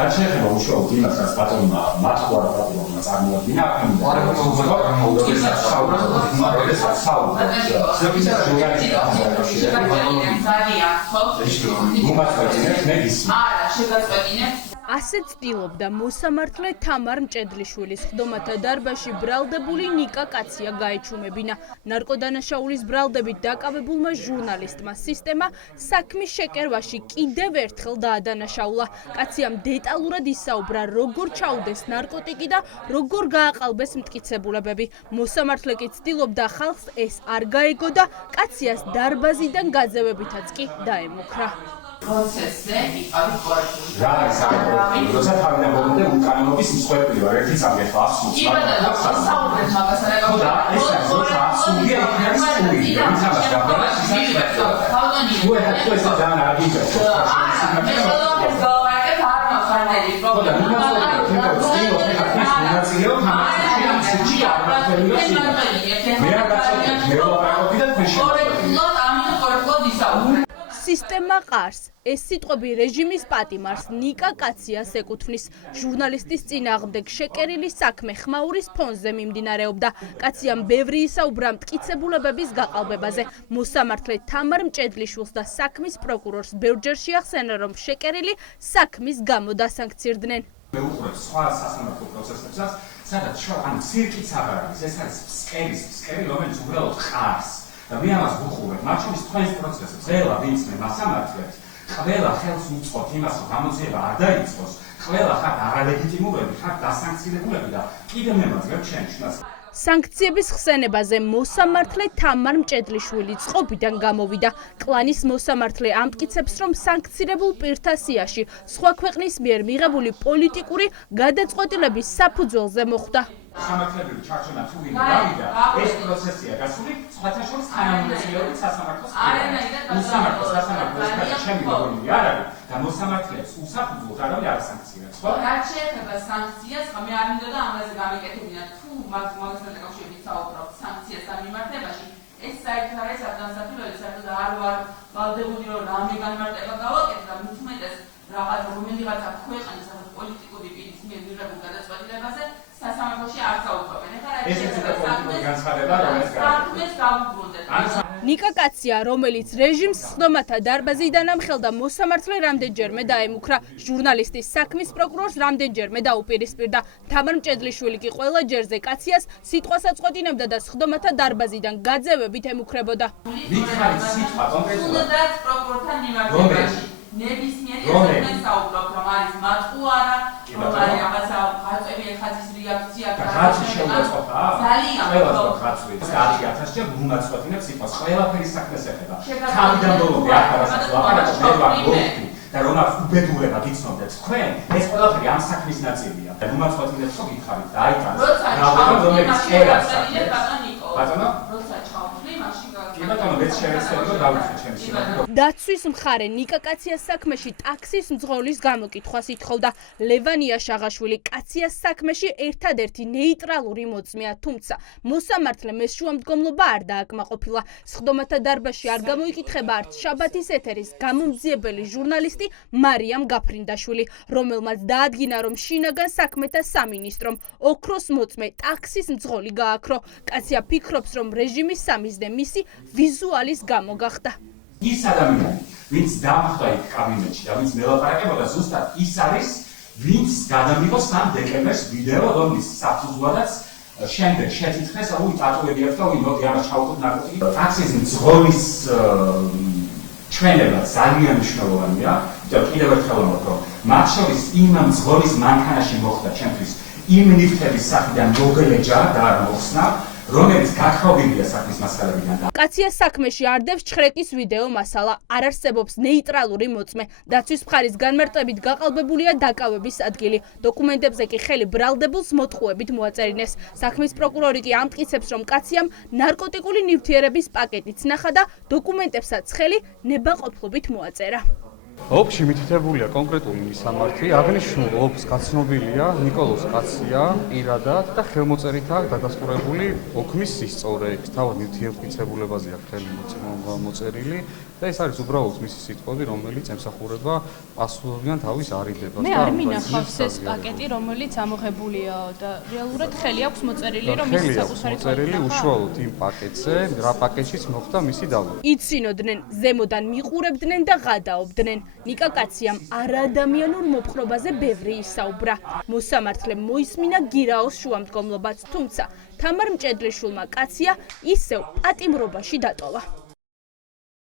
Გაჩეხება უშუალოდ იმას, რაც ბატონმა მათყუარა ბატონმა წარმოადგინა, ასე ცდილობდა მოსამართლე თამარ მჭედლიშვილის ხდომათა დარბაზში ბრალდებული ნიკა კაცია გაეჩუმებინა. ნარკოდანაშაულის ბრალდებით დაკავებულმა ჟურნალისტმა სისტემა საქმის შეკერვაში კიდევ ერთხელ დაადანაშაულა. კაციამ დეტალურად ისაუბრა, როგორ ჩაუდეს ნარკოტიკი და როგორ გააყალბეს მტკიცებულებები. მოსამართლე კი ცდილობდა ხალხს ეს არ გაეგო და კაციას დარბაზიდან გაძევებითაც კი დაემუქრა. პროცესზე იყავი კორექტული. რა არის საკითხი? როცა თავიდან მომდე უკანონობის მსხვერპლი ვარ, ერთი წამი ხავს. კი ბატონო, საუბრეთ მაგასთან აკავშირებით. ეს არის როცა სულია იქნება სტუდია, ვინც ამას სისტემა ყარს. ეს სიტყვები რეჟიმის პატიმარს ნიკა კაციას ეკუთვნის. ჟურნალისტის წინააღმდეგ შეკერილი საქმე ხმაურის ფონზე მიმდინარეობდა. კაციამ ბევრი ისაუბრა მტკიცებულებების გაყალბებაზე. მოსამართლე თამარ მჭედლიშვილს და საქმის პროკურორს ბევრჯერ შეახსენა, რომ შეკერილი საქმის გამო დასანქცირდნენ. მეუღრებს სხვა სასამართლო პროცესებსაც, სადაც ან ცირკიც აღარ არის, ეს არის ფსკერი, რომელიც უბრალოდ ყარს. და მე ამას ვუყურებ, მათ შორის თქვენს პროცესებს, ყველა ვინც მე მასამართლებს, ყველა ხელს უწყობთ იმას, რომ გამოძიება არ დაიწყოს, ყველა ხართ არალეგიტიმურები, ხართ დასანქცირებულები და კიდევ მე მაძლევ შენიშნას. სანქციების ხსენებაზე მოსამართლე თამარ მჭედლიშვილი წყობიდან გამოვიდა. კლანის მოსამართლე ამტკიცებს, რომ სანქცირებულ პირთა სიაში სხვა ქვეყნის მიერ მიღებული პოლიტიკური გადაწყვეტილების საფუძველზე მოხვდა. სამართლებრივი ჩარჩონა თუ ვინ გავიდა, ეს პროცესია გასული სხვათა შორის თანამოწმეობით სასამართლოს მიერ. მოსამართლე სასამართლოს ჩემი მოგონილი არ არის და მოსამართლეებს უსაფუძვლოდ არავინ არ ასანქცირებს, ხო? რაც შეეხება სანქციას, მე არ მინდოდა ამაზე გამიკეთებინა, თუ მაგასთან დაკავშირებით საუბრობთ სანქციას ამიმართებაში, ეს საერთოდ არის ადგილსაფრთხილოების საერთოდ არ ვარ ვალდებული, რომ რამე განმარტება გავაკეთე და მით უმეტეს რომელიღაცა ქვეყნის პოლიტიკური პირის მიერ მიღებულ გადაწყვეტილებაზე სასამართლოში არ საუბრობენ. ნიკა კაცია, რომელიც რეჟიმს ხდომათა დარბაზიდან ამხელდა, მოსამართლე რამდენჯერმე დაემუქრა. ჟურნალისტის საქმის პროკურორს რამდენჯერმე დაუპირისპირდა. თამარ მჭედლიშვილი კი ყველა ჯერზე კაციას სიტყვას აწყვეტინებდა და ხდომათა დარბაზიდან გაძევებით ემუქრებოდა. სიტყვა კონკრეტულად პროკურორთან მიმართებაში ნებისმიერი ესმენ საუბრობ, რომ არის მათყუარა, რომ არის რაღაცა ხაწები ხაწის რეაქცია და ხაწი შეუწყობა. ძალიან ყველა ხაწი 10,000 ჯერ გუმაწყვეტინებს სიტყვას, ყველაფერი საქმეს ეხება. თავიდან ბოლომდე ახალასაც ლაპარაკობ, მე ვარ გოხი და რომ აქ უბედურება გიცნობდეთ თქვენ, ეს ყველაფერი ამ საქმის ნაწილია. და გუმაწყვეტინებს ხო გითხარით და აი თან. რომელიც წერას ბატონო? როცა ჩავთვლი, მაშინ დაცვის მხარე ნიკა კაციას საქმეში ტაქსის მძღოლის გამოკითხვას ითხოვდა. ლევანია შაღაშვილი კაციას საქმეში ერთადერთი ნეიტრალური მოწმეა, თუმცა მოსამართლე ეს შუამდგომლობა არ დააკმაყოფილა. სხდომათა დარბაზში არ გამოიკითხება არც შაბათის ეთერის გამომძიებელი ჟურნალისტი მარიამ გაფრინდაშვილი, რომელმაც დაადგინა, რომ შინაგან საქმეთა სამინისტრომ ოქროს მოწმე ტაქსის მძღოლი გააქრო. კაცია ფიქრობს, რომ რეჟიმის სამიზნე მისი ვიზუალის გამო გახდა. ის ადამიანი, ვინც დამხდა იქ კაბინეტში და ვინც მელაპარაკებოდა, ზუსტად ის არის, ვინც გადამიღოს ამ დეკემბერს ვიდეო, რომლის საფუძვლადაც შემდეგ შეთითხრეს, რომ ტატუები აქვს და მოდი ამას ჩავუყოთ ნარკოტიკი. ტაქსის მძღოლის ჩვენება ძალიან მნიშვნელოვანია, და კიდევ ერთხელ ვამბობ, რომ მათ შორის იმ მძღოლის მანქანაში მოხდა ჩემთვის იმ ნივთების სახიდან მოგელეჯა და არ მოხსნა, რომელიც გაქრობილია საქმის მასალებიდან. კაციას საქმეში არ დევს ჩხრეკის ვიდეო მასალა, არ არსებობს ნეიტრალური მოწმე. დაცვის მხარის განმარტებით გაყალბებულია დაკავების ადგილი. დოკუმენტებზე კი ხელი ბრალდებულს მოტყუებით მოაწერინეს. საქმის პროკურორი კი ამტკიცებს, რომ კაციამ ნარკოტიკული ნივთიერების პაკეტიც ნახა და დოკუმენტებსაც ხელი ნებაყოფლობით მოაწერა. ოპში მითითებულია კონკრეტული მისამართი, აღნიშნულ ოპს გაცნობილია ნიკოლოზ კაცია პირადად და ხელმოწერითაა დადასტურებული ოქმის სისწორე. თავად ნივთიერმტკიცებულებაზე აქვს ხელი მოწერილი და ეს არის უბრალოდ მისი სიტყვები, რომელიც ემსახურება პასუხობიდან თავის არიდებას. მე არ მინახავს ეს პაკეტი, რომელიც ამოღებულია და რეალურად ხელი აქვს მოწერილი, რომ მისი საკუთარი მოწერილი უშუალოდ იმ პაკეტზე, რა პაკეტშიც მოხდა მისი დალვა. იცინოდნენ, ზემოდან მიყურებდნენ და ღადაობდნენ. ნიკა კაციამ არაადამიანურ მოპყრობაზე ბევრი ისაუბრა. მოსამართლემ მოისმინა გირაოს შუამდგომლობაც, თუმცა თამარ მჭედლიშვილმა კაცია ისევ პატიმრობაში დატოვა.